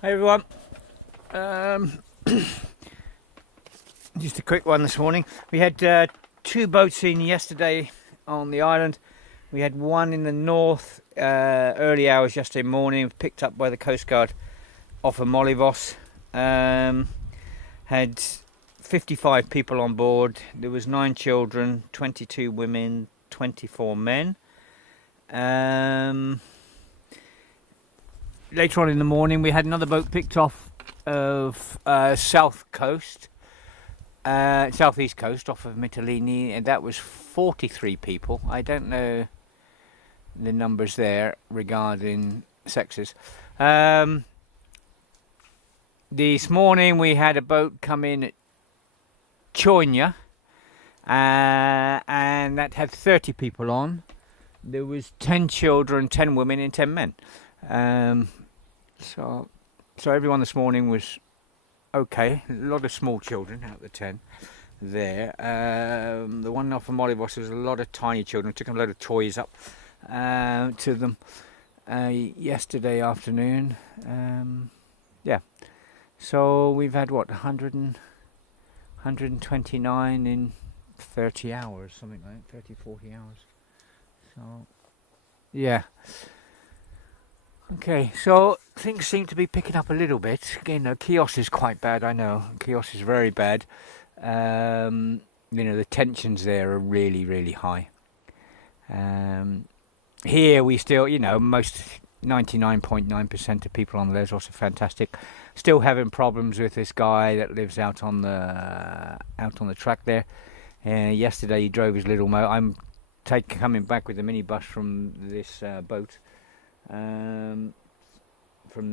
Hey everyone, just a quick one this morning. We had two boats in yesterday on the island. We had one in the north early hours yesterday morning, picked up by the Coast Guard off of Mollyvoss. Had 55 people on board. There was 9 children, 22 women, 24 men. Later on in the morning, we had another boat picked off of southeast coast off of Mytilene, and that was 43 people. I don't know the numbers there regarding sexes. This morning we had a boat come in at Choinya, and that had 30 people on. There was 10 children, 10 women and 10 men. So everyone this morning was okay. A lot of small children out of the 10 there. The one off of Mollyvoss was a lot of tiny children. Took a load of toys up to them yesterday afternoon. Yeah. So we've had what, 129 in 30 hours, something like that, 30, 40 hours. So yeah. Okay, so things seem to be picking up a little bit. You know, Chios is quite bad, I know. Chios is very bad. You know, the tensions there are really, really high. Here we still, you know, most 99.9% of people on Lesbos are fantastic. Still having problems with this guy that lives out on the track there. Yesterday he drove his little motor. I'm coming back with the minibus from this boat. From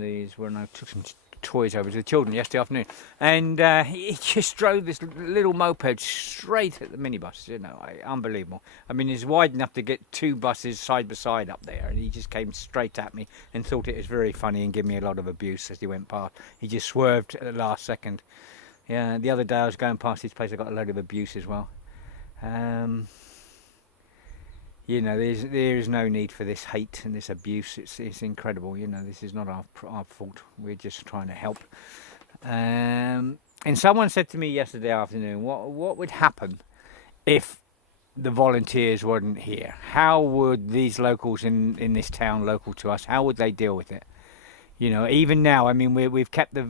these, when I took some toys over to the children yesterday afternoon, and he just drove this little moped straight at the minibus. You know, unbelievable. I mean, it's wide enough to get 2 buses side by side up there, and he just came straight at me and thought it was very funny and gave me a lot of abuse as he went past. He just swerved at the last second. Yeah, the other day I was going past his place, I got a load of abuse as well. You know, there is no need for this hate and this abuse. It's incredible. You know, this is not our fault. We're just trying to help. And someone said to me yesterday afternoon, what would happen if the volunteers weren't here? How would these locals in this town, local to us, how would they deal with it? You know, even now, I mean, we've kept the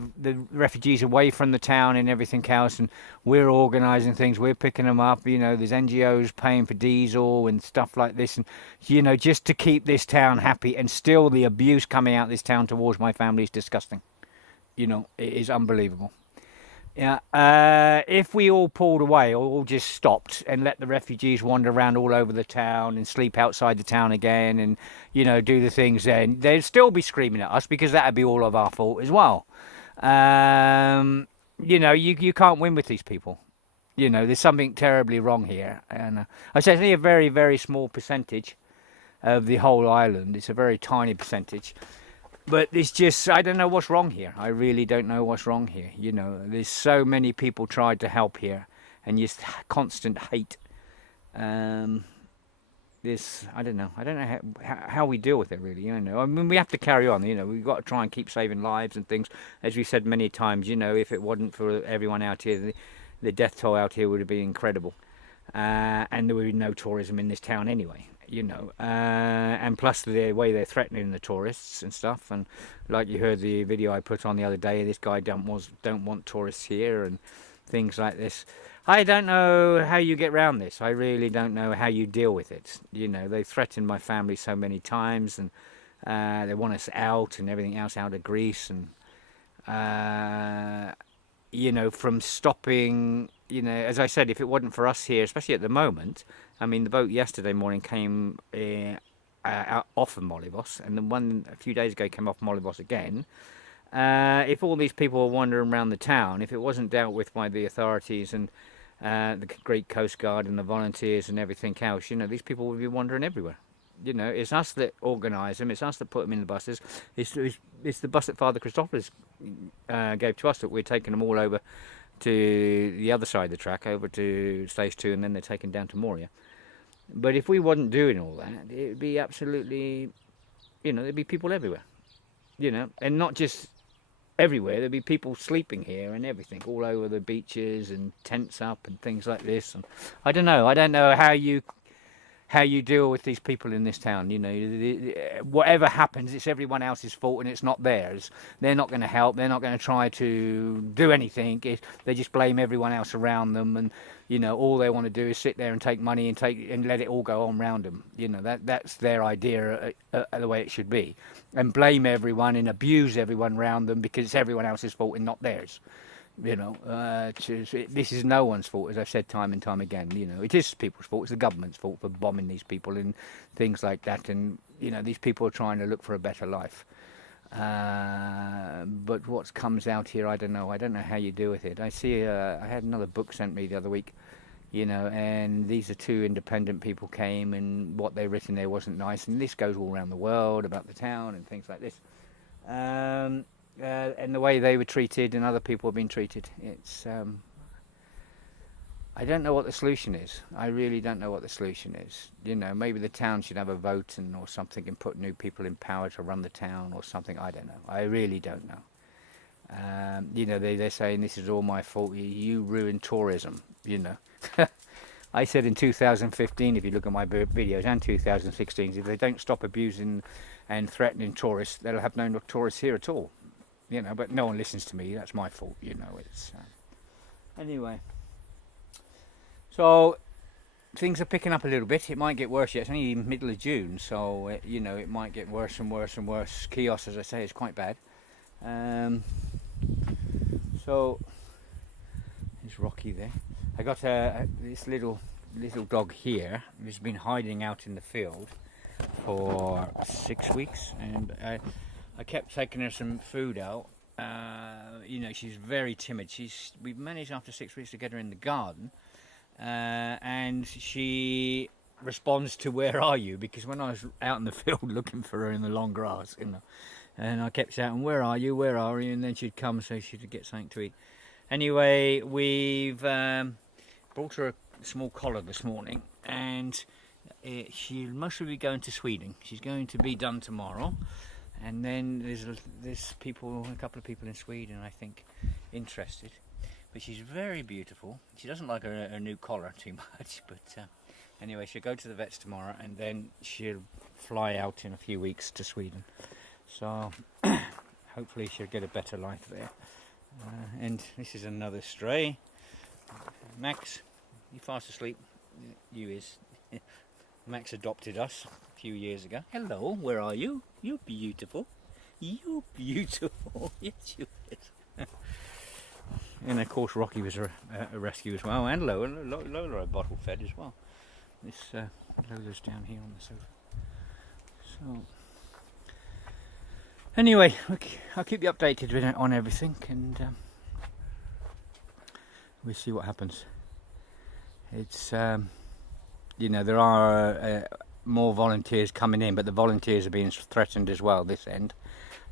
refugees away from the town and everything else, and we're organising things, we're picking them up. You know, there's NGOs paying for diesel and stuff like this, and, you know, just to keep this town happy. And still the abuse coming out of this town towards my family is disgusting. You know, it is unbelievable. Yeah, if we all pulled away, or all just stopped and let the refugees wander around all over the town and sleep outside the town again, and, you know, do the things, then they'd still be screaming at us, because that'd be all of our fault as well. You know, you can't win with these people. You know, there's something terribly wrong here, and I say it's only a very, very small percentage of the whole island. It's a very tiny percentage. But it's just, I don't know what's wrong here. I really don't know what's wrong here. You know, there's so many people tried to help here, and just constant hate. This, I don't know how we deal with it, really. You know, I mean, we have to carry on. You know, we've got to try and keep saving lives and things. As we said many times, you know, if it wasn't for everyone out here, the death toll out here would have been incredible. And there would be no tourism in this town anyway. You know, and plus the way they're threatening the tourists and stuff, and like you heard the video I put on the other day, this guy don't want tourists here and things like this. I don't know how you get around this. I really don't know how you deal with it. You know, they threatened my family so many times, and they want us out and everything else, out of Greece, and you know, from stopping. You know, as I said, if it wasn't for us here, especially at the moment, I mean, the boat yesterday morning came off of Mollyvoss, and then one a few days ago came off Mollyvoss again. If all these people were wandering around the town, if it wasn't dealt with by the authorities and the Greek Coast Guard and the volunteers and everything else, you know, these people would be wandering everywhere. You know, it's us that organise them, it's us that put them in the buses. It's the bus that Father Christophorus gave to us that we're taking them all over to the other side of the track, over to stage 2, and then they're taken down to Moria. But if we wasn't doing all that, it would be absolutely, you know, there'd be people everywhere, you know, and not just everywhere. There'd be people sleeping here and everything, all over the beaches and tents up and things like this. And I don't know how you deal with these people in this town. You know, whatever happens, it's everyone else's fault and it's not theirs. They're not going to help. They're not going to try to do anything. They just blame everyone else around them, and you know, all they want to do is sit there and take money and let it all go on round them. You know, that's their idea of the way it should be, and blame everyone and abuse everyone around them because it's everyone else's fault and not theirs. You know, this is no one's fault, as I've said time and time again. You know, it is people's fault. It's the government's fault for bombing these people and things like that. And you know, these people are trying to look for a better life. But what comes out here, I don't know. I don't know how you deal with it. I see. I had another book sent me the other week. You know, and these are two independent people came, and what they've written there wasn't nice. And this goes all around the world about the town and things like this. And the way they were treated and other people have been treated. It's I don't know what the solution is. I really don't know what the solution is. You know, maybe the town should have a vote or something and put new people in power to run the town or something. I don't know. I really don't know. You know, they're saying this is all my fault. You ruined tourism, you know. I said in 2015, if you look at my videos, and 2016, if they don't stop abusing and threatening tourists, they'll have no tourists here at all. You know, but no one listens to me. That's my fault. You know, it's anyway. So things are picking up a little bit. It might get worse yet. It's only middle of June, so you know, it might get worse and worse and worse. Chaos, as I say, is quite bad. So there's Rocky there. I got this little dog here who's been hiding out in the field for 6 weeks, and I kept taking her some food out. You know, she's very timid. We've managed after 6 weeks to get her in the garden, and she responds to "Where are you?" Because when I was out in the field looking for her in the long grass, you know, and I kept shouting, "Where are you? Where are you?" And then she'd come so she'd get something to eat. Anyway, we've brought her a small collar this morning, and she'll mostly be going to Sweden. She's going to be done tomorrow. And then there's a couple of people in Sweden, I think, interested. But she's very beautiful. She doesn't like her new collar too much. But anyway, she'll go to the vets tomorrow, and then she'll fly out in a few weeks to Sweden. So hopefully she'll get a better life there. And this is another stray. Max, you fast asleep? You is. Max adopted us a few years ago. Hello, where are you? You're beautiful. You're beautiful. Yes, you is. And of course, Rocky was a rescue as well, and Lola a bottle fed as well. This Lola's down here on the sofa. So, anyway, I'll keep you updated on everything, and we'll see what happens. It's you know, there are more volunteers coming in, but the volunteers are being threatened as well this end.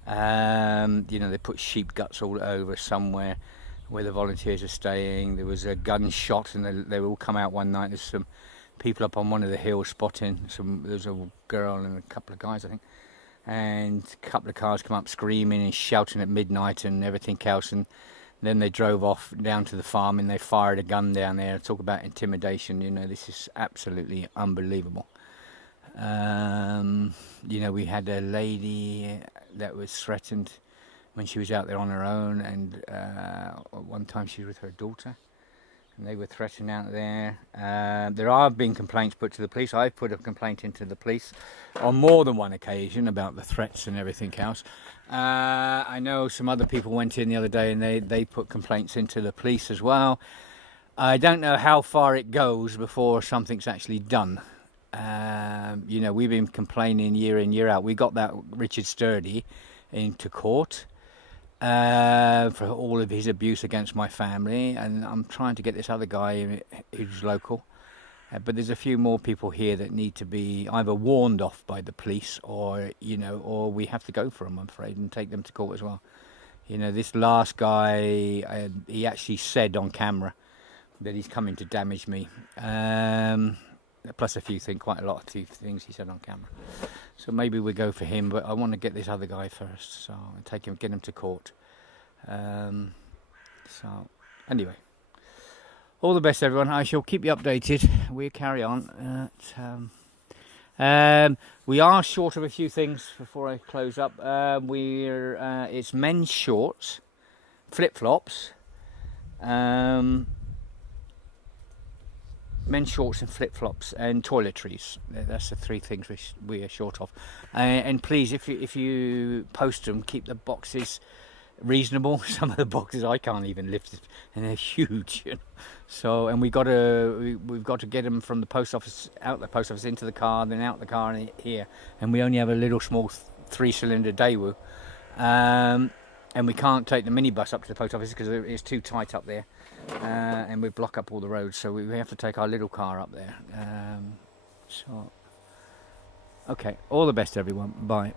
You know, they put sheep guts all over somewhere where the volunteers are staying. There was a gunshot, and they all come out one night. There's some people up on one of the hills spotting there's a girl and a couple of guys, I think, and a couple of cars come up screaming and shouting at midnight and everything else, and then they drove off down to the farm and they fired a gun down there. Talk about intimidation. You know, this is absolutely unbelievable. You know, we had a lady that was threatened when she was out there on her own, and one time she was with her daughter, and they were threatened out there. There have been complaints put to the police. I've put a complaint into the police on more than one occasion about the threats and everything else. I know some other people went in the other day and they put complaints into the police as well. I don't know how far it goes before something's actually done. You know, we've been complaining year in, year out. We got that Richard Sturdy into court for all of his abuse against my family, and I'm trying to get this other guy who's local. But there's a few more people here that need to be either warned off by the police, or you know, or we have to go for them, I'm afraid, and take them to court as well. You know, this last guy, he actually said on camera that he's coming to damage me. Plus a few things, quite a lot of things he said on camera. So maybe we go for him, but I want to get this other guy first. So I'll get him to court. So anyway, all the best everyone. I shall keep you updated. We'll carry on. We are short of a few things before I close up. It's men's shorts, flip-flops, men's shorts and flip-flops, and toiletries. That's the three things we are short of. And please, if you post them, keep the boxes reasonable. Some of the boxes I can't even lift, and they're huge. You know? So, and we've got to get them from the post office, out the post office into the car, then out the car and here. And we only have a little small 3-cylinder Daewoo, and we can't take the minibus up to the post office because it's too tight up there, and we block up all the roads. So we have to take our little car up there. So, okay, all the best everyone. Bye.